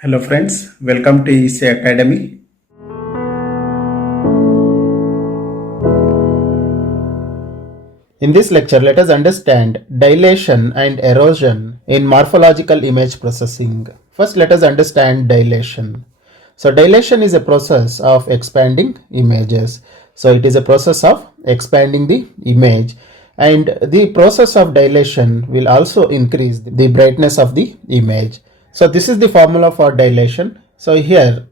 Hello friends, welcome to EC Academy. In this lecture, let us understand dilation and erosion in morphological image processing. First, let us understand dilation. So, dilation is a process of expanding images. So, it is a process of expanding the image, and the process of dilation will also increase the brightness of the image. So, this is the formula for dilation. So, here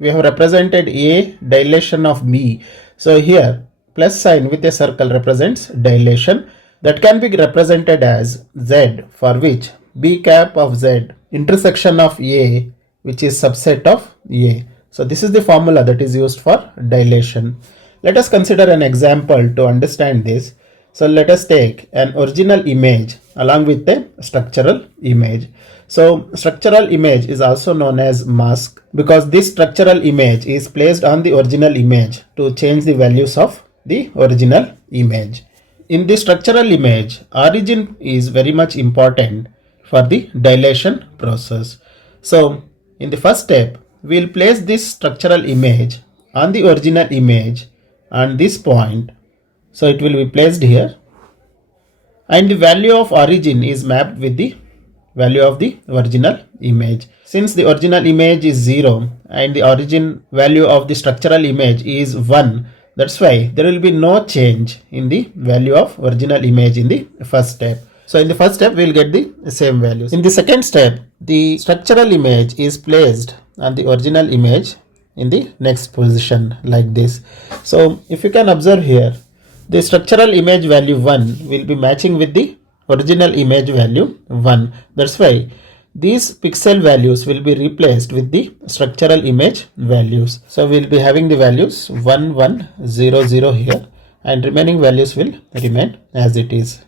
we have represented A dilation of B. So, here plus sign with a circle represents dilation, that can be represented as Z, for which B cap of Z intersection of A, which is subset of A. So this is the formula that is used for dilation. Let us consider an example to understand this. So let us take an original image along with a structural image. So structural image is also known as mask, because this structural image is placed on the original image to change the values of the original image. In the structural image, origin is very much important for the dilation process. So in the first step, we will place this structural image on the original image on this point. So it will be placed here, and the value of origin is mapped with the value of the original image. Since the original image is 0 and the origin value of the structural image is 1, that's why there will be no change in the value of original image in the first step. So in the first step, we will get the same values. In the second step, the structural image is placed on the original image in the next position like this. So if you can observe here, the structural image value 1 will be matching with the original image value 1. That's why these pixel values will be replaced with the structural image values. So we'll be having the values 1, 1, 0, 0 here, and remaining values will remain as it is.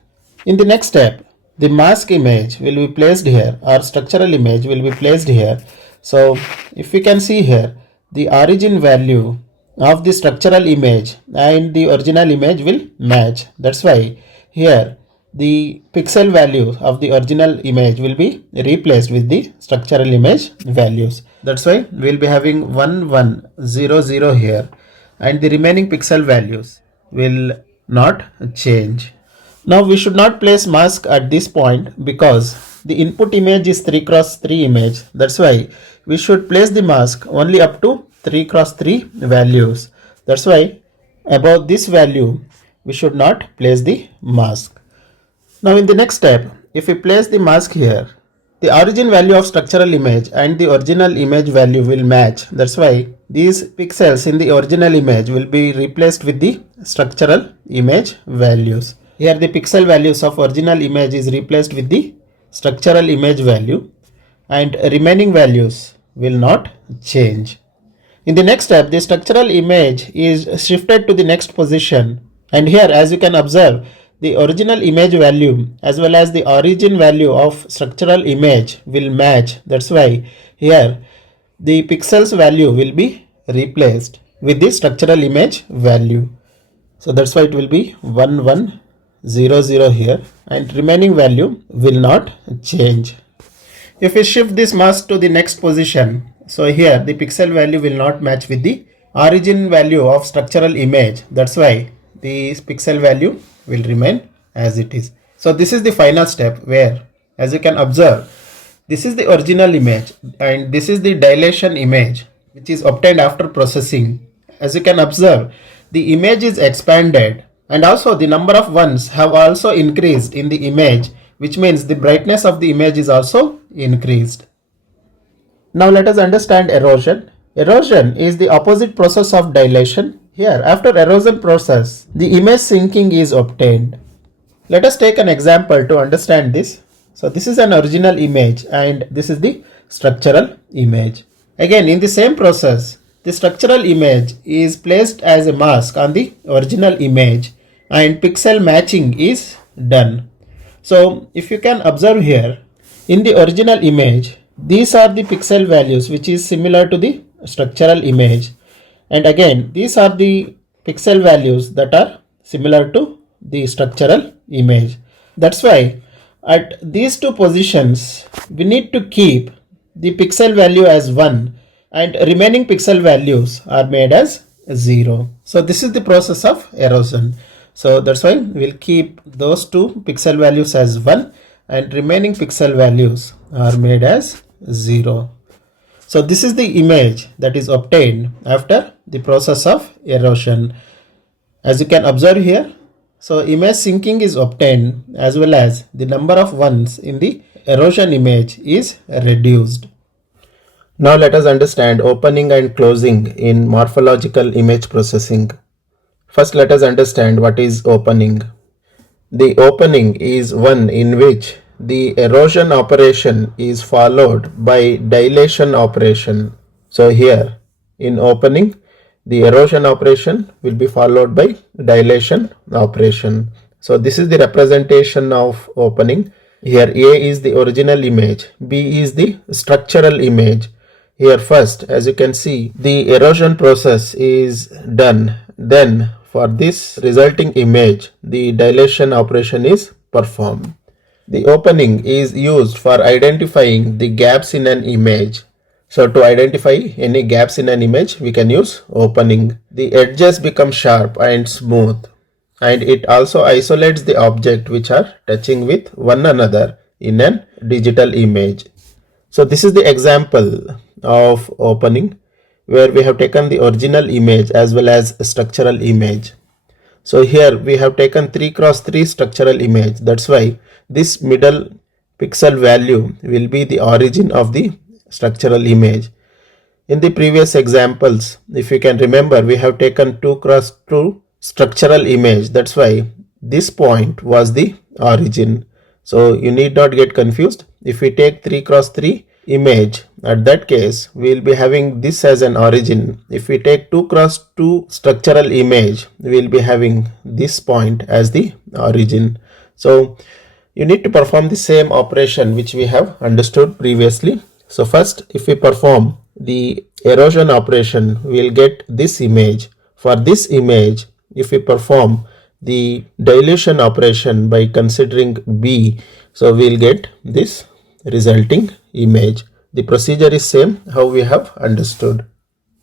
In the next step, the mask image will be placed here, or structural image will be placed here. So if we can see here, the origin value of the structural image and the original image will match. That's why here the pixel value of the original image will be replaced with the structural image values. That's why we will be having 1, 1, 0, 0 here, and the remaining pixel values will not change. Now we should not place mask at this point, because the input image is 3 cross 3 image. That's why we should place the mask only up to 3 cross 3 values. That's why above this value we should not place the mask. Now in the next step, if we place the mask here, the origin value of structural image and the original image value will match. That's why these pixels in the original image will be replaced with the structural image values. Here the pixel values of original image is replaced with the structural image value, and remaining values will not change. In the next step, the structural image is shifted to the next position, and here as you can observe, the original image value as well as the origin value of structural image will match. That's why here the pixels value will be replaced with the structural image value. So that's why it will be 1, 1, 0, 0 here, and remaining value will not change. If we shift this mask to the next position, so here the pixel value will not match with the origin value of structural image. That's why the pixel value will remain as it is. So this is the final step, where as you can observe, this is the original image and this is the dilation image which is obtained after processing. As you can observe, the image is expanded, and also the number of ones have also increased in the image, which means the brightness of the image is also increased. Now let us understand erosion. Erosion is the opposite process of dilation. Here, after erosion process, the image sinking is obtained. Let us take an example to understand this. So this is an original image and this is the structural image. Again, in the same process, the structural image is placed as a mask on the original image and pixel matching is done. So if you can observe here, in the original image, these are the pixel values which is similar to the structural image, and again these are the pixel values that are similar to the structural image. That's why at these two positions we need to keep the pixel value as 1 and remaining pixel values are made as 0. So this is the process of erosion. So that's why we'll keep those two pixel values as 1 and remaining pixel values are made as 0. So this is the image that is obtained after the process of erosion. As you can observe here, so image sinking is obtained as well as the number of ones in the erosion image is reduced. Now let us understand opening and closing in morphological image processing. First let us understand what is opening. The opening is one in which the erosion operation is followed by dilation operation. So here in opening, the erosion operation will be followed by dilation operation. So this is the representation of opening. Here A is the original image, B is the structural image. Here first, as you can see, the erosion process is done. Then for this resulting image, the dilation operation is performed. The opening is used for identifying the gaps in an image. So to identify any gaps in an image, we can use opening. The edges become sharp and smooth, and it also isolates the object which are touching with one another in an digital image. So this is the example of opening where we have taken the original image as well as structural image. So here we have taken 3x3 structural image. That's why this middle pixel value will be the origin of the structural image. In the previous examples, if you can remember, we have taken 2x2 structural image. That's why this point was the origin. So you need not get confused. If we take 3x3 image, at that case we will be having this as an origin. If we take 2x2 structural image, we will be having this point as the origin. So you need to perform the same operation which we have understood previously. So first, if we perform the erosion operation, we will get this image. For this image, if we perform the dilution operation by considering B, so we will get this resulting image. The procedure is same how we have understood.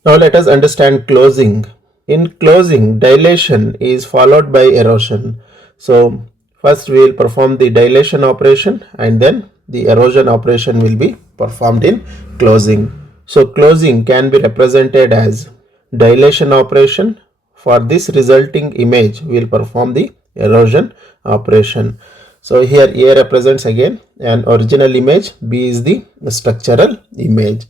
Now let us understand closing. In closing, dilation is followed by erosion. So first we will perform the dilation operation and then the erosion operation will be performed in closing. So closing can be represented as dilation operation. For this resulting image, we will perform the erosion operation. So here A represents again an original image, B is the structural image.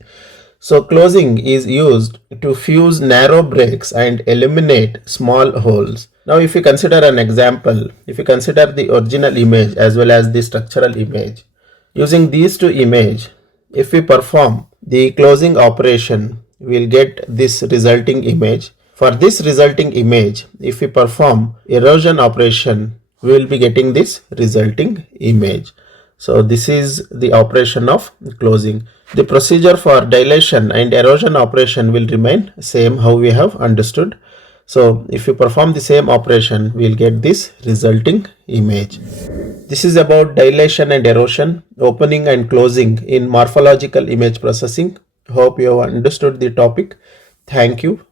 So closing is used to fuse narrow breaks and eliminate small holes. Now if you consider an example, if you consider the original image as well as the structural image, using these two images, if we perform the closing operation, we will get this resulting image. For this resulting image, if we perform erosion operation, we will be getting this resulting image. So this is the operation of closing. The procedure for dilation and erosion operation will remain same how we have understood. So if you perform the same operation, we will get this resulting image. This is about dilation and erosion, opening and closing in morphological image processing. Hope you have understood the topic. Thank you.